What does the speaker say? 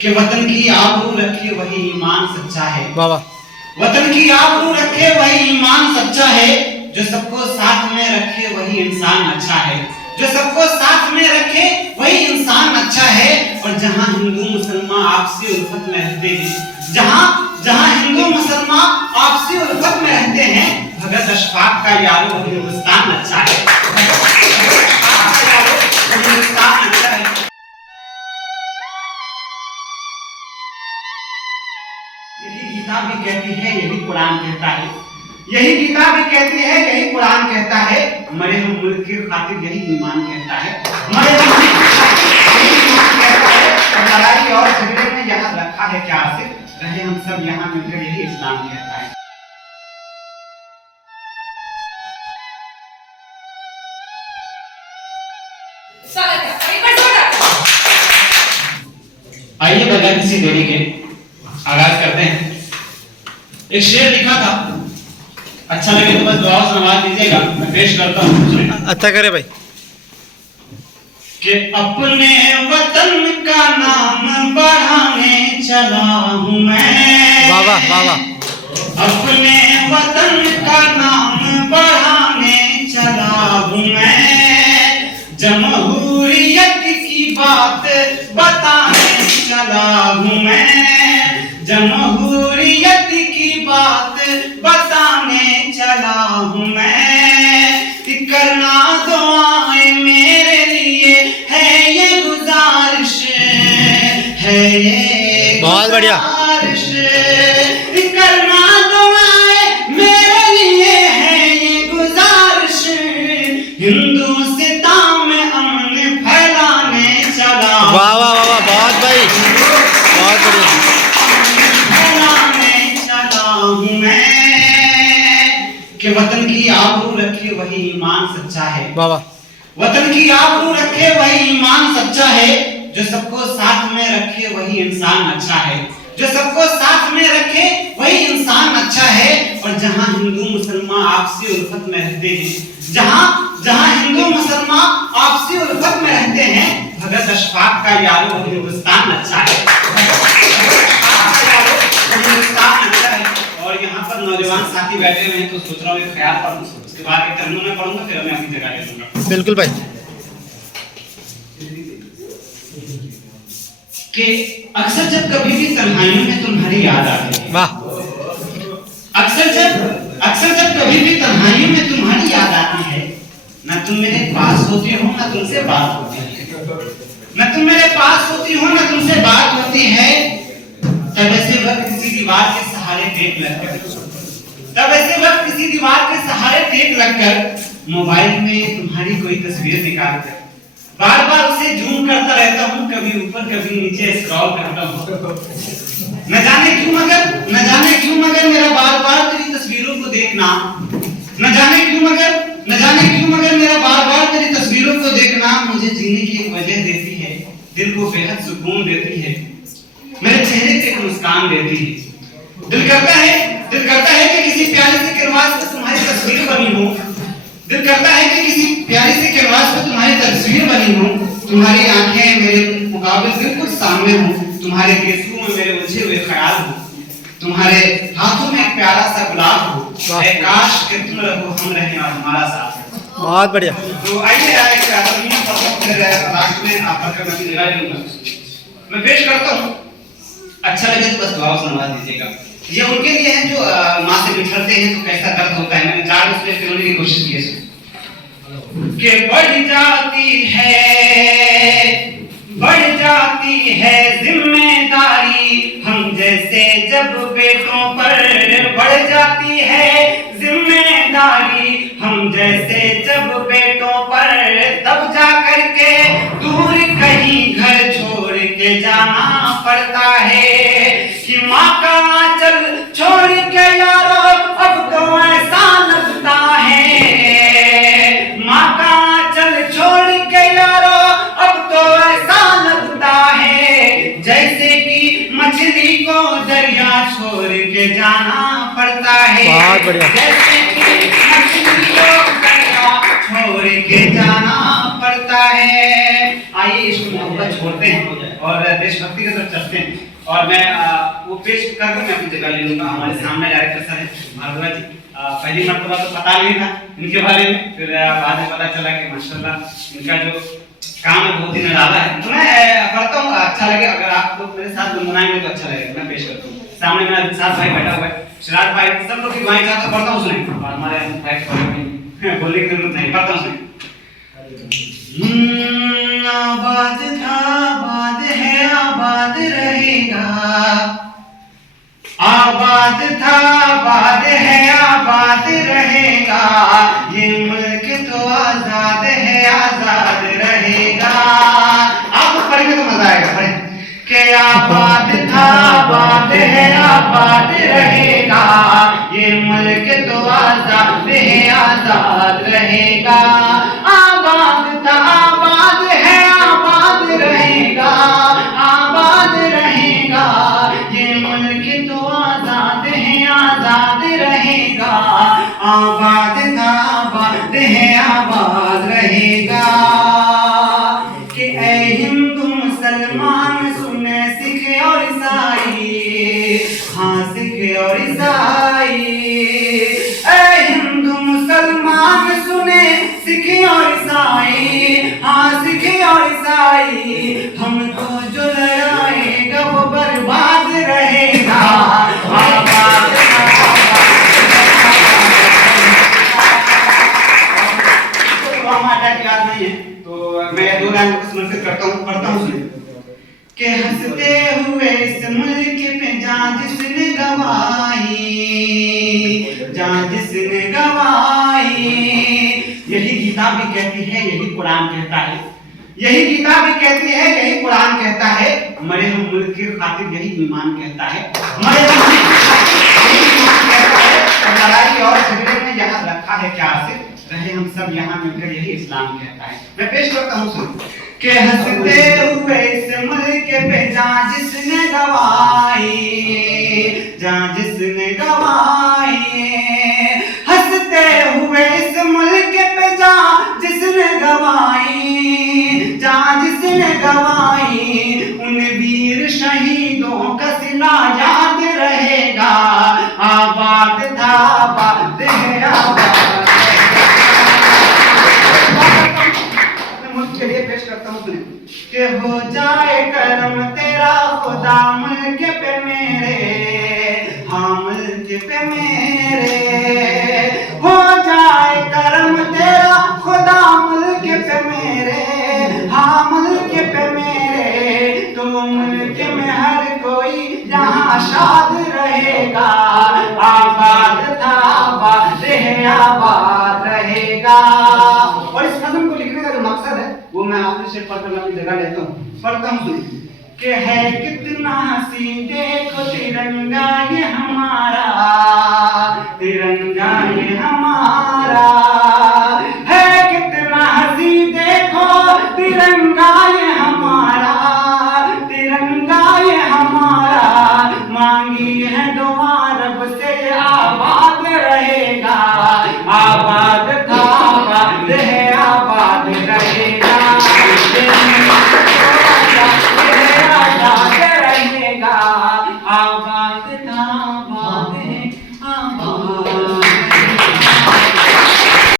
कि वतन की आबरू रखे वही ईमान सच्चा है। वाह। वतन की आबरू रखे वही ईमान सच्चा है। जो सबको साथ में रखे वही इंसान अच्छा है। जो सबको साथ में रखे वही इंसान अच्छा है। और जहां हिंदू मुसलमान आपसी उल्फत में रहते हैं, जहां हिंदू मुसलमान आपसी उल्फत में रहते हैं, भगत अशफाक का यारो हिंदुस्तान अच्छा है। हिंदुस्तान अच्छा है। यही गीता भी कहती है, यही कुरान कहता है। यही गीता भी कहती है, यही कुरान कहता है। मरे हम मुल्क की खातिर यही ईमान कहता है। मरे हम मुल्क की खातिर यही ईमान कहता है। और लड़ाई और झगड़े में यहाँ रखा है क्या से रहे हम सब यहाँ मिलकर, यही इस्लाम कहता है। आइए बगैर किसी देरी के आगाज करते हैं। एक शेर लिखा था, अच्छा लगे तो बस दुआ से नवाज दीजिएगा, मैं पेश करता हूँ। अच्छा करे भाई। कि अपने वतन का नाम बढ़ाने चला हूँ मैं। वाह वाह वाह वाह। अपने वतन का नाम बढ़ाने चला हूँ मैं। जमहूरियत की बात बताने चला हूँ मैं। जमहूरियत की बात बताने चला हूँ मैं। करना दुआएं मेरे लिए है ये गुजारिश, है ये बहुत बढ़िया। करना दुआएं मेरे लिए है ये गुजारिश। हिंदुस्तान में अमन फैलाने चला। वाह वाह वाह वाह, बहुत भाई, बहुत बढ़िया। फैलाने चला हूँ मैं। कि वतन की आबरू रखे वही ईमान सच्चा है। वाह वाह। वतन की आबरू रखे वही ईमान सच्चा है। जो सबको साथ में रखे वही इंसान अच्छा है। जो सबको साथ में रखे वही इंसान अच्छा है। और जहां हिंदू मुसलमान आपसी उल्फत में रहते हैं, जहां हिंदू मुसलमान आपसी उल्फत में रहते हैं, भगत अशफाक का यारो हिंदुस्तान अच्छा है। हिंदुस्तान अच्छा है। और यहाँ पर नौजवान साथी बैठे हुए हैं, तो सोच रहा हूँ एक ख्याल पढ़ूं, उसके बाद एक तरन्नुम में पढ़ूंगा, फिर मैं अपनी जगह ले लूंगा। बिल्कुल भाई। कि अक्सर जब कभी भी तन्हाइयों में तुम्हारी याद आती है। वाह। अक्सर जब कभी भी तन्हाइयों में तुम्हारी याद आती है, ना तुम मेरे पास होती हो ना तुमसे बात होती है। ना तुम मेरे पास होती हो ना तुमसे बात होती है। तब ऐसे वक्त किसी दीवार के सहारे टेक लगकर मोबाइल में तुम्हारी कोई तस्वीर निकालकर बार बार उसे जूम करता रहता हूँ, कभी ऊपर कभी नीचे स्क्रॉल करता हूँ। न जाने क्यों मगर मेरा बार बार तेरी तस्वीरों को देखना, न जाने क्यों मगर मेरा बार बार तेरी तस्वीरों को देखना मुझे जीने की एक वजह देती है, दिल को बेहद सुकून देती है, मेरे चेहरे पे एक मुस्कान देती है। दिल करता है कि किसी प्यारी सी कैनवास पे तुम्हारी तस्वीर बनी हो। दिल करता है कि किसी प्यारी सी कैनवास पे तुम्हारी तस्वीर बनी हो। तुम्हारी आंखें मेरे मुकाबिल बिल्कुल सामने हो। तुम्हारे केसों में मेरे उलझे हुए ख्याल हो। तुम्हारे हाथों में एक प्यारा सा गुलाब हो। ऐ काश कि तुम रहो, हम रहें और हमारा साथ। बहुत बढ़िया। तो आइए लास्ट में आप पर मैं जगह लूंगा, मैं पेश करता हूँ। अच्छा लगे तो बस दुआ से नवाज दीजिएगा। ये उनके लिए है जो माँ से बिछड़ते हैं तो कैसा दर्द होता है। मैंने 4 उसमें बोलने की कोशिश की है कि बढ़ जाती है जिम्मेदारी हम जैसे जब बेटों पर। बढ़ जाती है जिम्मेदारी हम जैसे जब बेटों पर। तब जा करके दूर कहीं घर छोड़ के जाना पड़ता है कि माँ का आंचल छोड़ के यारो अब तो ऐसा लगता है। माँ का आंचल छोड़ के यारो अब तो ऐसा लगता है जैसे कि मछली को दरिया छोड़ के जाना पड़ता है। बहुत बढ़िया। जैसे कि मछली को दरिया छोड़ के जाना पड़ता है। आइए इश्क मोहब्बत छोड़ते हैं और देशभक्ति की तरफ चलते हैं। और मैं वो पेश करके मैं अपनी जगह ले लूंगा। हमारे सामने डायरेक्टर सर हैं भारद्वाज जी। पहली मर्तबा तो पता नहीं था इनके बारे में, फिर बाद में पता चला कि माशाल्लाह इनका जो काम है बहुत ही निराला है। तो मैं करता हूँ, अच्छा लगे अगर आप लोग मेरे साथ गुनगुनाएंगे तो अच्छा लगेगा। मैं पेश करता हूँ। सामने मेरा दिलशाद भाई बैठा हुआ है, सिराज भाई, सब लोग की दुआएं चाहता पढ़ता हूँ सुने, और हमारे भाई बोलने की जरूरत नहीं, पढ़ता हूँ सुने। आबाद था आबाद है आबाद रहेगा, आबाद था आबाद है आबाद रहेगा, ये मुल्क तो आजाद है आजाद रहेगा। आप पढ़ेंगे तो मजा आएगा, पढ़ें कि आबाद था आबाद है आबाद रहेगा, ये मुल्क तो आजाद है आजाद रहेगा। आबाद था आबाद है आबाद रहेगा, आबाद रहेगा, ये मुल्क तो आजाद है आजाद रहेगा। आबाद था आबाद है आबाद रहेगा। कि ऐ हिंदू मुसलमान सुने सिख और ईसाई, हाँ सिख और ईसाई, ऐ हिंदू मुसलमान सुने सिख और ईसाई, हाँ सिख और ईसाई, हमको जो लड़ाएगा वो बर्बाद रहेगा। आबाद याद नहीं है तो मैं दो लाइन को समर्पित करता हूँ, पढ़ता हूँ सुनिए। कि हंसते हुए इस मुल्क पे जान जिसने गवाई, जान जिसने गवाई, यही गीता भी कहती है, यही कुरान कहता है, यही गीता भी कहती है, यही कुरान कहता है, मरे हम मुल्क की खातिर यही ईमान कहता है, मरे हम मुल्क की खातिर यही ईमान कहता है। लड़ाई और झगड़े में यहाँ रखा है क्या से रहे हम सब यहाँ मिलकर, यही इस्लाम कहता है। मैं पेश करता हूँ सुन। कि हंसते हुए इस मुल्क पे जान जिसने गवाई, जान जिसने गवाई, हंसते हुए इस मुल्क पे जान जिसने गवाई, जान जिसने गवाई, उन वीर शहीदों का सिला याद रहेगा। आबाद था आबाद है आबाद के लिए पेश करता हूँ सुने। कि हो जाए करम तेरा खुदा मुल्क पे मेरे, हाँ मुल्क पे मेरे, हो जाए करम तेरा खुदा मुल्क पे मेरे, हाँ मुल्क पे मेरे, तो मुल्क में हर कोई यहाँ शाद रहेगा। आबाद था आबाद है आबाद रहेगा। और इस कदम को लिखने का जो मकसद है वो मैं आपने से पढ़कर अपनी जगह लेता हूँ, पढ़ता हूँ सुनिए। कि है कितना हंसी देखो तिरंगा ये हमारा, तिरंगा ये हमारा, है कितना हंसी देखो तिरंगा